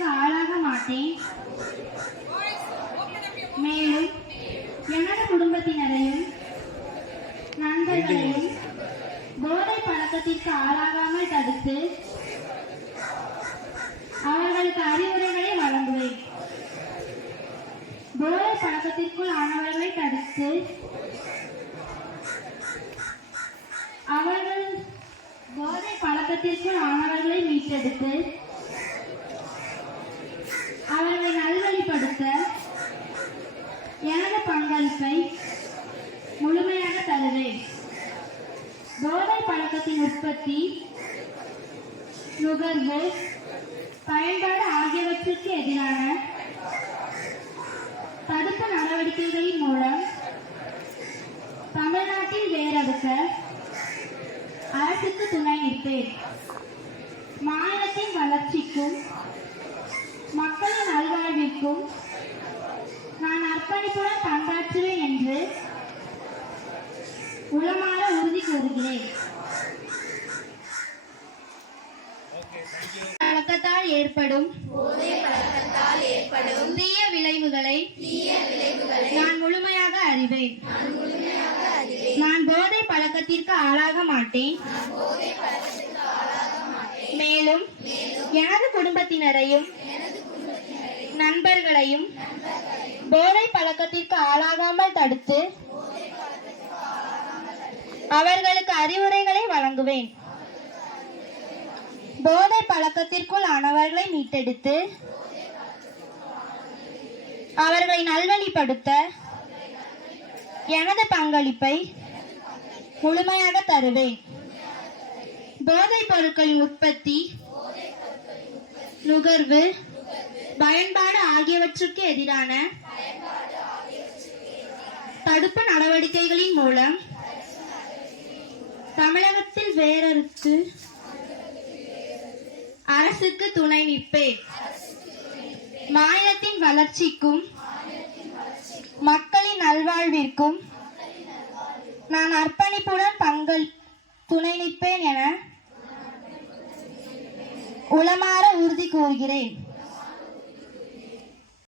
பழக்கத்திற்கு ஆளாக மாட்டேன். மேலும் எனது குடும்பத்தினரையும் நண்பர்களையும் போதை பழக்கத்திற்கு ஆளாகாமல் தடுத்து அவர்களுக்கு அறிவுரைகளை வழங்குவேன். போதை பழக்கத்திற்குள் ஆனவர்களை தடுத்து அவர்கள் போதை பழக்கத்திற்குள் ஆனவர்களை மீட்டெடுத்து அவர்களை நல்வழிப்படுத்த எனது பங்களிப்பை முழுமையாக தருவேன். போதை பழக்கத்தின் உற்பத்தி, நுகர்வு, பயன்பாடு ஆகியவற்றுக்கு எதிரான தடுப்பு நடவடிக்கைகளின் மூலம் தமிழ்நாட்டில் வேரறுக்க அரசுக்கு துணை நிற்பேன். மாநிலத்தின் வளர்ச்சிக்கும் மக்களின் நல்வாழ்விற்கும் நான் அர்ப்பணிப்புடன் பங்காற்றுவேன் என்று உளமாற உறுதி கூறுகிறேன். பழக்கத்தால் ஏற்படும் தீய விளைவுகளை நான் முழுமையாக அறிவேன். நான் போதை பழக்கத்திற்கு ஆளாக மாட்டேன். மேலும் எனது குடும்பத்தினரையும் நண்பர்களையும் போதை பழக்கத்திற்கு ஆளாகாமல் தடுத்து அவர்களுக்கு அறிவுரைகளை வழங்குவேன். போதை பழக்கத்திற்குள் ஆனவர்களை மீட்டெடுத்து அவர்களை நல்வழிப்படுத்த எனது பங்களிப்பை முழுமையாக தருவேன். போதைப் பொருட்களின் உற்பத்தி, நுகர்வு, பயன்பாடு ஆகியவற்றுக்கு எதிரான தடுப்பு நடவடிக்கைகளின் மூலம் தமிழகத்தில் வேரறுத்து அரசுக்கு துணை நிற்பேன். மாநிலத்தின் வளர்ச்சிக்கும் மக்களின் நல்வாழ்விற்கும் நான் அர்ப்பணிப்புடன் துணை நிற்பேன் என உளமாற உறுதி கூறுகிறேன்.